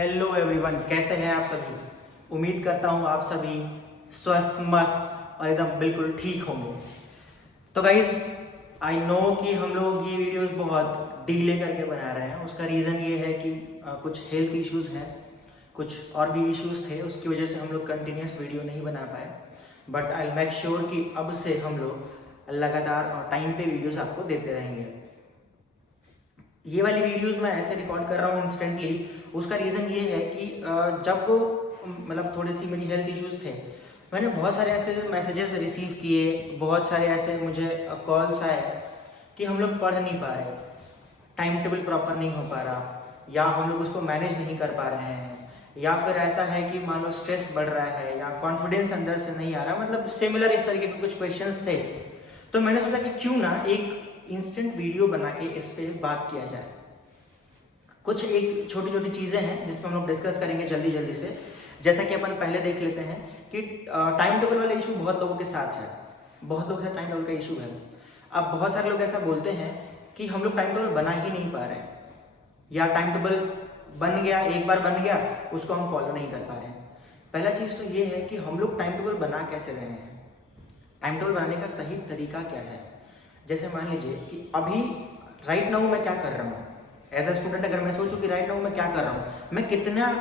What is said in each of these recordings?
Hello everyone, कैसे हैं आप सभी। उम्मीद करता हूँ आप सभी स्वस्थ मस्त और एकदम बिल्कुल ठीक होंगे। तो गाइज आई नो कि हम लोग ये वीडियोस बहुत डीले करके बना रहे हैं। उसका रीज़न ये है कि कुछ हेल्थ इश्यूज़ हैं, कुछ और भी इश्यूज़ थे, उसकी वजह से हम लोग कंटिन्यूस वीडियो नहीं बना पाए। बट आई मेक श्योर कि अब से हम लोग लगातार और टाइम पे वीडियोस आपको देते रहेंगे। ये वाली वीडियोस मैं ऐसे रिकॉर्ड कर रहा हूँ इंस्टेंटली। उसका रीज़न ये है कि जब मतलब थोड़ी सी मेरी हेल्थ इश्यूज़ थे, मैंने बहुत सारे ऐसे मैसेजेस रिसीव किए, बहुत सारे ऐसे मुझे कॉल्स आए कि हम लोग पढ़ नहीं पा रहे, टाइम टेबल प्रॉपर नहीं हो पा रहा, या हम लोग उसको मैनेज नहीं कर पा रहे हैं, या फिर ऐसा है कि मान लो स्ट्रेस बढ़ रहा है या कॉन्फिडेंस अंदर से नहीं आ रहा। मतलब सिमिलर इस तरीके के कुछ क्वेश्चंस थे। तो मैंने सोचा कि क्यों ना एक इंस्टेंट वीडियो बना के इस पर बात किया जाए। कुछ एक छोटी छोटी चीज़ें हैं जिसमें हम लोग डिस्कस करेंगे जल्दी जल्दी से। जैसा कि अपन पहले देख लेते हैं कि टाइम टेबल वाला इशू बहुत लोगों के साथ है, बहुत लोगों के साथ टाइम टेबल का इशू है। अब बहुत सारे लोग ऐसा बोलते हैं कि हम लोग टाइम टेबल बना ही नहीं पा रहे हैं, या टाइम टेबल बन गया, एक बार बन गया, उसको हम फॉलो नहीं कर पा रहे हैं। पहला चीज़ तो ये है कि हम लोग टाइम टेबल बना कैसे रहे हैं, टाइम टेबल बनाने का सही तरीका क्या है। जैसे मान लीजिए कि अभी राइट नाउ मैं क्या कर रहा हूँ एज अ स्टूडेंट। अगर मैं सोचूं कि राइट नाउ मैं क्या कर रहा हूँ, मैं कितना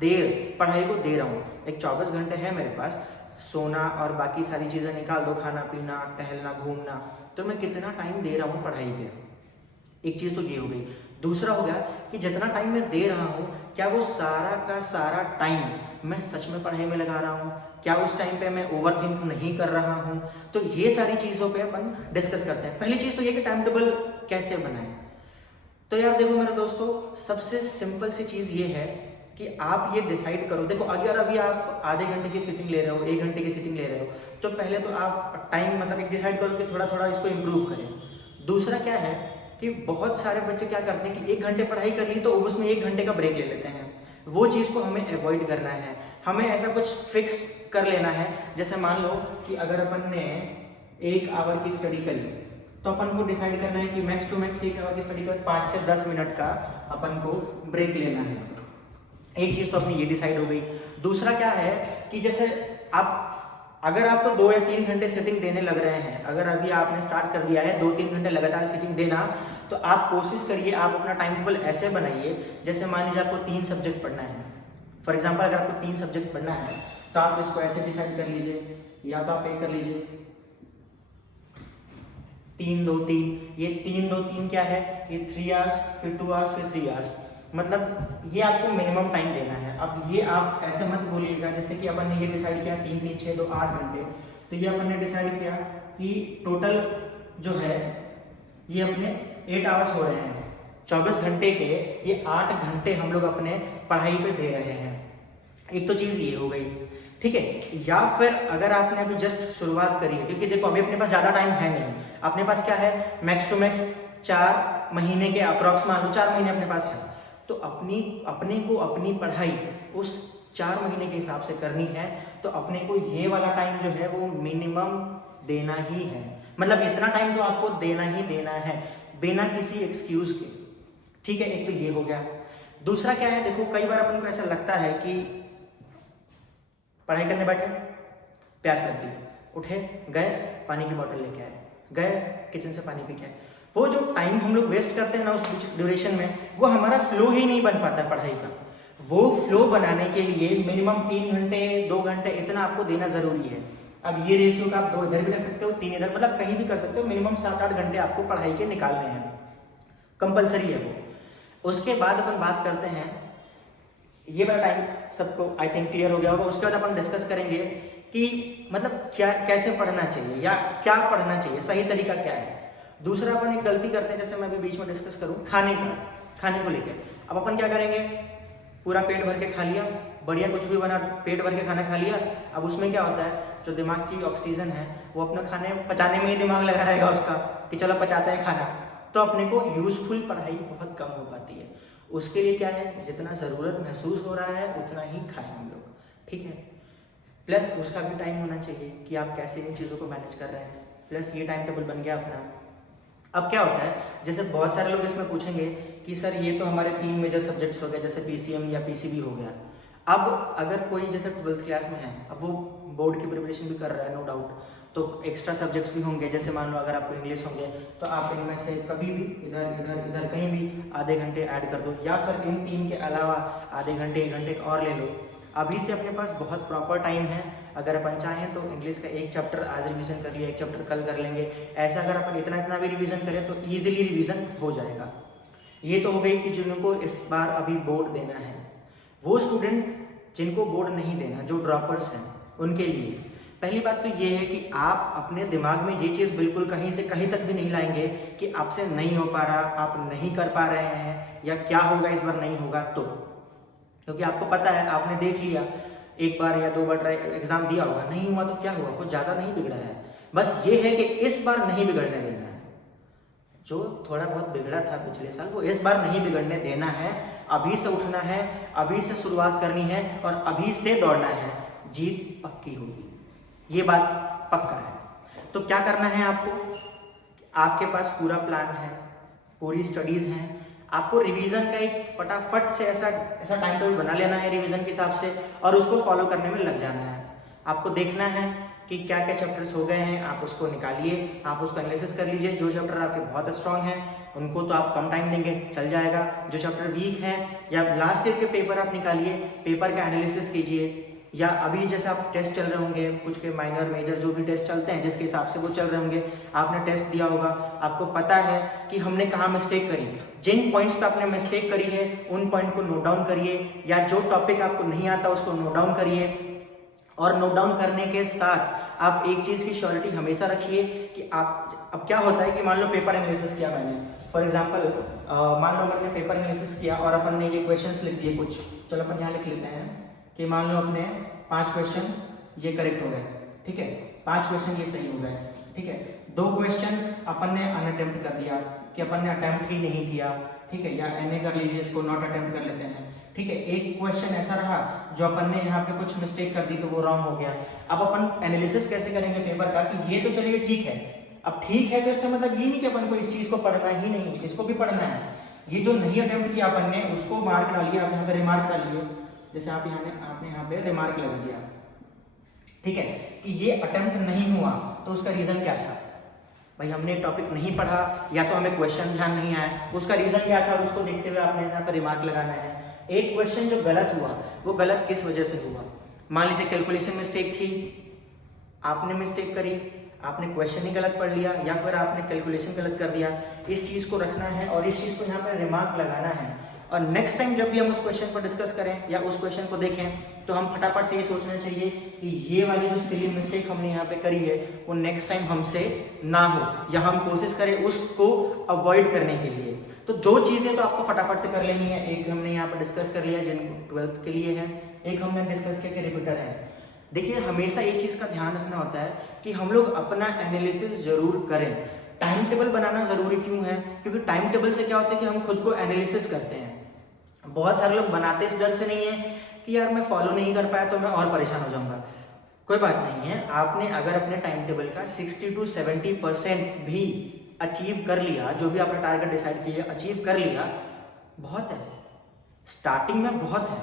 देर पढ़ाई को दे रहा हूँ। एक 24 घंटे है मेरे पास, सोना और बाकी सारी चीज़ें निकाल दो, खाना पीना टहलना घूमना, तो मैं कितना टाइम दे रहा हूँ पढ़ाई पे। एक चीज़ तो ये हो गई। दूसरा हो गया कि जितना टाइम मैं दे रहा हूँ, क्या वो सारा का सारा टाइम मैं सच में पढ़ाई में लगा रहा हूँ, क्या उस टाइम पे मैं ओवरथिंक नहीं कर रहा हूँ। तो ये सारी चीज़ों पे अपन डिस्कस करते हैं। पहली चीज़ तो ये कि टाइम टेबल कैसे बनाएं। तो यार देखो मेरे दोस्तों, सबसे सिंपल सी चीज़ ये है कि आप ये डिसाइड करो। देखो अगर अभी आप आधे घंटे की सीटिंग ले रहे हो, 1 घंटे की सीटिंग ले रहे हो, तो पहले तो आप टाइम मतलब एक डिसाइड करो कि थोड़ा थोड़ा इसको इम्प्रूव करें। दूसरा क्या है कि बहुत सारे बच्चे क्या करते हैं कि 1 घंटे पढ़ाई कर ली तो उसमें 1 घंटे का ब्रेक ले लेते हैं। वो चीज़ को हमें अवॉइड करना है। हमें ऐसा कुछ फिक्स कर लेना है। जैसे मान लो कि अगर अपन ने 1 आवर की स्टडी करी, तो अपन को डिसाइड करना है कि मैक्स टू मैक्स 1 आवर की स्टडी के बाद 5 से 10 मिनट का अपन को ब्रेक लेना है। एक चीज़ तो अपनी ये डिसाइड हो गई। दूसरा क्या है कि जैसे आप अगर आप तो 2 या 3 घंटे सीटिंग देने लग रहे हैं, अगर अभी आपने स्टार्ट कर दिया है 2-3 घंटे लगातार सीटिंग देना, तो आप कोशिश करिए, आप अपना टाइम टेबल ऐसे बनाइए। जैसे मान लीजिए आपको 3 सब्जेक्ट पढ़ना है, फॉर एग्जाम्पल अगर आपको 3 सब्जेक्ट पढ़ना है, तो आप इसको ऐसे डिसाइड कर लीजिए, या तो आप ये कर लीजिए 3-2-3। ये 3-2-3 क्या है, ये 3 आवर्स, फिर 2 आवर्स, फिर 3 आवर्स। मतलब ये आपको मिनिमम टाइम देना है। अब ये आप ऐसे मत बोलिएगा, जैसे कि अपन ने ये डिसाइड किया 3-3-6-2-8 घंटे, तो ये अपन ने डिसाइड किया कि टोटल जो है ये अपने 8 आवर्स हो रहे हैं। 24 घंटे के ये 8 घंटे हम लोग अपने पढ़ाई पे दे रहे हैं। एक तो चीज़ ये हो गई, ठीक है। या फिर अगर आपने अभी जस्ट शुरुआत करी है, क्योंकि देखो अभी अपने पास ज़्यादा टाइम है नहीं, अपने पास क्या है, मैक्स टू मैक्स 4 महीने के अप्रॉक्स मान लो 4 महीने अपने पास है, तो अपने को अपनी पढ़ाई उस 4 महीने के हिसाब से करनी है। तो अपने को ये वाला टाइम जो है वो मिनिमम देना ही है। मतलब इतना टाइम तो आपको देना ही देना है, बिना किसी एक्सक्यूज के, ठीक है। एक तो ये हो गया। दूसरा क्या है, देखो कई बार अपन को ऐसा लगता है कि पढ़ाई करने बैठे, प्यास लगती, उठे गए पानी की बोतल लेके आए, गए किचन से पानी पी के आए। वो जो टाइम हम लोग वेस्ट करते हैं ना उस ड्यूरेशन में, वो हमारा फ्लो ही नहीं बन पाता है पढ़ाई का। वो फ्लो बनाने के लिए मिनिमम 3 घंटे 2 घंटे इतना आपको देना जरूरी है। अब ये रेशियो का आप 2 इधर भी रख सकते हो, 3 इधर, मतलब कहीं भी कर सकते हो। मिनिमम 7-8 घंटे आपको पढ़ाई के निकालने हैं, कंपलसरी है वो। उसके बाद अपन बात करते हैं, ये वाला टाइम सबको आई थिंक क्लियर हो गया होगा। उसके बाद अपन डिस्कस करेंगे कि मतलब क्या कैसे पढ़ना चाहिए या क्या पढ़ना चाहिए, सही तरीका क्या है। दूसरा अपन एक गलती करते हैं, जैसे मैं अभी बीच में डिस्कस करूँ खाने को लेकर। अब अपन क्या करेंगे, पूरा पेट भर के खा लिया, बढ़िया कुछ भी बना, पेट भर के खाना खा लिया। अब उसमें क्या होता है, जो दिमाग की ऑक्सीजन है वो अपने खाने पचाने में ही दिमाग लगा रहेगा उसका, कि चलो पचाते हैं खाना। तो अपने को यूजफुल पढ़ाई बहुत कम हो पाती है। उसके लिए क्या है, जितना ज़रूरत महसूस हो रहा है उतना ही खाएं हम लोग, ठीक है। प्लस उसका भी टाइम होना चाहिए कि आप कैसे इन चीज़ों को मैनेज कर रहे हैं। प्लस ये टाइम टेबल बन गया अपना। अब क्या होता है, जैसे बहुत सारे लोग इसमें पूछेंगे कि सर ये तो हमारे 3 मेजर सब्जेक्ट्स हो गए, जैसे पीसीएम या पीसीबी हो गया। अब अगर कोई जैसे 12th क्लास में है, अब वो बोर्ड की प्रिपरेशन भी कर रहा है नो डाउट, तो एक्स्ट्रा सब्जेक्ट्स भी होंगे। जैसे मान लो अगर आपको इंग्लिश होंगे तो आप इनमें से कभी भी इधर इधर इधर कहीं भी आधे घंटे ऐड कर दो, या फिर इन 3 के अलावा आधे घंटे 1 घंटे और ले लो। अभी से अपने पास बहुत प्रॉपर टाइम है। अगर अपन चाहें तो इंग्लिश का 1 चैप्टर आज रिवीजन कर लिया, 1 चैप्टर कल कर लेंगे। ऐसा अगर अपन इतना इतना भी रिवीजन करें तो ईजिली रिवीजन हो जाएगा। ये तो हो गई कि जिनको इस बार अभी बोर्ड देना है। वो स्टूडेंट जिनको बोर्ड नहीं देना, जो ड्रॉपर्स हैं, उनके लिए पहली बात तो ये है कि आप अपने दिमाग में ये चीज़ बिल्कुल कहीं से कहीं तक भी नहीं लाएंगे कि आपसे नहीं हो पा रहा, आप नहीं कर पा रहे हैं, या क्या होगा इस बार नहीं होगा तो। क्योंकि आपको पता है, आपने देख लिया 1 बार या 2 बार ट्राई एग्जाम दिया होगा, नहीं हुआ तो क्या हुआ, कुछ ज़्यादा नहीं बिगड़ा है। बस ये है कि इस बार नहीं बिगड़ने देना है। जो थोड़ा बहुत बिगड़ा था पिछले साल, वो इस बार नहीं बिगड़ने देना है। अभी से उठना है, अभी से शुरुआत करनी है और अभी से दौड़ना है। जीत पक्की होगी, ये बात पक्का है। तो क्या करना है आपको, आपके पास पूरा प्लान है, पूरी स्टडीज़ हैं। आपको रिवीजन का एक फटाफट से ऐसा टाइम टेबल बना लेना है रिवीजन के हिसाब से, और उसको फॉलो करने में लग जाना है। आपको देखना है कि क्या क्या चैप्टर्स हो गए हैं, आप उसको निकालिए, आप उसको एनालिसिस कर लीजिए। जो चैप्टर आपके बहुत स्ट्रांग हैं उनको तो आप कम टाइम देंगे, चल जाएगा। जो चैप्टर वीक हैं, या लास्ट ईयर के पेपर आप निकालिए, पेपर का एनालिसिस कीजिए। या अभी जैसे आप टेस्ट चल रहे होंगे, कुछ के माइनर मेजर जो भी टेस्ट चलते हैं, जिसके हिसाब से वो चल रहे होंगे, आपने टेस्ट दिया होगा, आपको पता है कि हमने कहाँ मिस्टेक करी। जिन पॉइंट्स पे आपने मिस्टेक करी है उन पॉइंट को नोट डाउन करिए, या जो टॉपिक आपको नहीं आता उसको नोट डाउन करिए। और नोट डाउन करने के साथ आप एक चीज़ की श्योरिटी हमेशा रखिए कि आप, अब क्या होता है कि मान लो पेपर एनालिसिस किया मैंने, फॉर एग्जांपल मान लो मैंने पेपर एनालिसिस किया और अपन ने ये क्वेश्चंस लिख दिए कुछ, चलो अपन यहाँ लिख लेते हैं कि मान लो अपने 5 क्वेश्चन ये करेक्ट हो गए, ठीक है, 5 क्वेश्चन ये सही हो गए, ठीक है। 2 क्वेश्चन अपन ने अनअटेम्प्ट कर दिया कि अपन ने अटेम्प्ट ही नहीं किया, ठीक है, या एनए कर लीजिए, इसको नॉट अटेम्प्ट कर लेते हैं, ठीक है। एक क्वेश्चन ऐसा रहा जो अपन ने यहाँ पे कुछ मिस्टेक कर दी तो वो रॉन्ग हो गया। अब अपन एनालिसिस कैसे करेंगे पेपर का कि ये तो चलिए ठीक है। अब ठीक है तो इसका मतलब ये नहीं कि अपन को इस चीज को पढ़ना ही नहीं, इसको भी पढ़ना है। ये जो नहीं अटेम्प्ट किया अपन ने उसको मार्क डालिए, आप यहाँ पे रिमार्क डालिए, जैसे आपने यहाँ पे रिमार्क लगा दिया, ठीक है, कि ये अटेम्प्ट नहीं हुआ तो उसका रीजन क्या था। भाई हमने टॉपिक नहीं पढ़ा, या तो हमें क्वेश्चन ध्यान नहीं आया, उसका रीजन क्या था उसको देखते हुए आपने यहाँ पर रिमार्क लगाना है। एक क्वेश्चन जो गलत हुआ वो गलत किस वजह से हुआ। मान लीजिए कैलकुलेशन मिस्टेक थी, आपने मिस्टेक करी, आपने क्वेश्चन ही गलत पढ़ लिया, या फिर आपने कैलकुलेशन गलत कर दिया। इस चीज़ को रखना है और इस चीज़ को यहाँ पर रिमार्क लगाना है। और नेक्स्ट टाइम जब भी हम उस क्वेश्चन पर डिस्कस करें या उस क्वेश्चन को देखें तो हम फटाफट से ये सोचना चाहिए कि ये वाली जो सिली मिस्टेक हमने यहाँ पे करी है वो नेक्स्ट टाइम हमसे ना हो, या हम कोशिश करें उसको अवॉइड करने के लिए। तो 2 चीज़ें तो आपको फटाफट से कर लेनी है। एक हमने यहाँ पर डिस्कस कर लिया जिन 12th के लिए है, एक हमने डिस्कस किया कि रिपीटर है। देखिए हमेशा एक चीज़ का ध्यान रखना होता है कि हम लोग अपना एनालिसिस जरूर करें। टाइम टेबल बनाना जरूरी क्यों है, क्योंकि टाइम टेबल से क्या होता है कि हम खुद को एनालिसिस करते हैं। बहुत सारे लोग बनाते इस डर से नहीं है कि यार मैं फॉलो नहीं कर पाया तो मैं और परेशान हो जाऊंगा। कोई बात नहीं है, आपने अगर अपने टाइम टेबल का 60 to 70% भी अचीव कर लिया, जो भी आपने टारगेट डिसाइड किया अचीव कर लिया, बहुत है, स्टार्टिंग में बहुत है।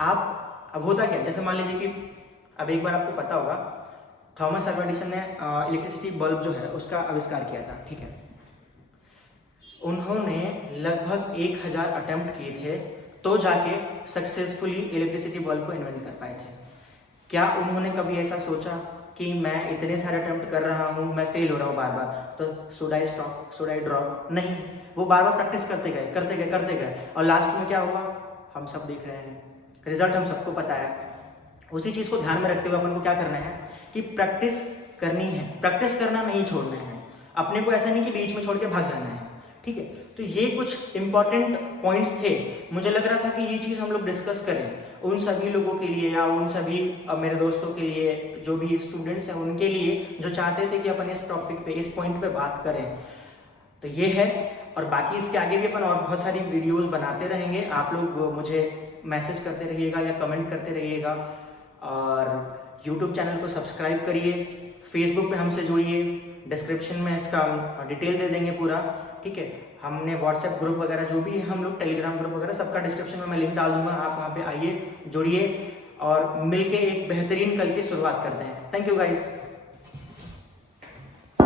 आप अब होता क्या, जैसे मान लीजिए कि अब एक बार आपको पता होगा थॉमस अल्वा एडिसन ने इलेक्ट्रिसिटी बल्ब जो है उसका आविष्कार किया था, ठीक है। उन्होंने लगभग 1000 अटेम्प्ट किए थे तो जाके सक्सेसफुली इलेक्ट्रिसिटी बल्ब को इन्वेंट कर पाए थे। क्या उन्होंने कभी ऐसा सोचा कि मैं इतने सारे अटेम्प्ट कर रहा हूँ, मैं फेल हो रहा हूँ बार बार, तो should I stop, should I drop? नहीं, वो बार बार प्रैक्टिस करते गए और लास्ट में क्या हुआ हम सब देख रहे हैं, रिजल्ट हम सबको पता है। उसी चीज़ को ध्यान में रखते हुए अपन को क्या करना है कि प्रैक्टिस करनी है, प्रैक्टिस करना नहीं छोड़ना है। अपने को ऐसा नहीं कि बीच में छोड़ के भाग जाना है, ठीक है। तो ये कुछ इंपॉर्टेंट पॉइंट्स थे, मुझे लग रहा था कि ये चीज़ हम लोग डिस्कस करें उन सभी लोगों के लिए, या उन सभी मेरे दोस्तों के लिए जो भी स्टूडेंट्स हैं उनके लिए जो चाहते थे कि अपन इस टॉपिक पे, इस पॉइंट पे बात करें। तो ये है, और बाकी इसके आगे भी अपन और बहुत सारी वीडियोस बनाते रहेंगे। आप लोग मुझे मैसेज करते रहिएगा या कमेंट करते रहिएगा, और यूट्यूब चैनल को सब्सक्राइब करिए, फेसबुक पे हमसे जुड़िए, डिस्क्रिप्शन में इसका डिटेल दे देंगे पूरा, ठीक है। हमने व्हाट्सएप ग्रुप वगैरह जो भी है हम लोग, टेलीग्राम ग्रुप वगैरह सबका डिस्क्रिप्शन में मैं लिंक डाल दूंगा, आप वहाँ पे आइए, जुड़िए और मिलके एक बेहतरीन कल की शुरुआत करते हैं। Thank you guys.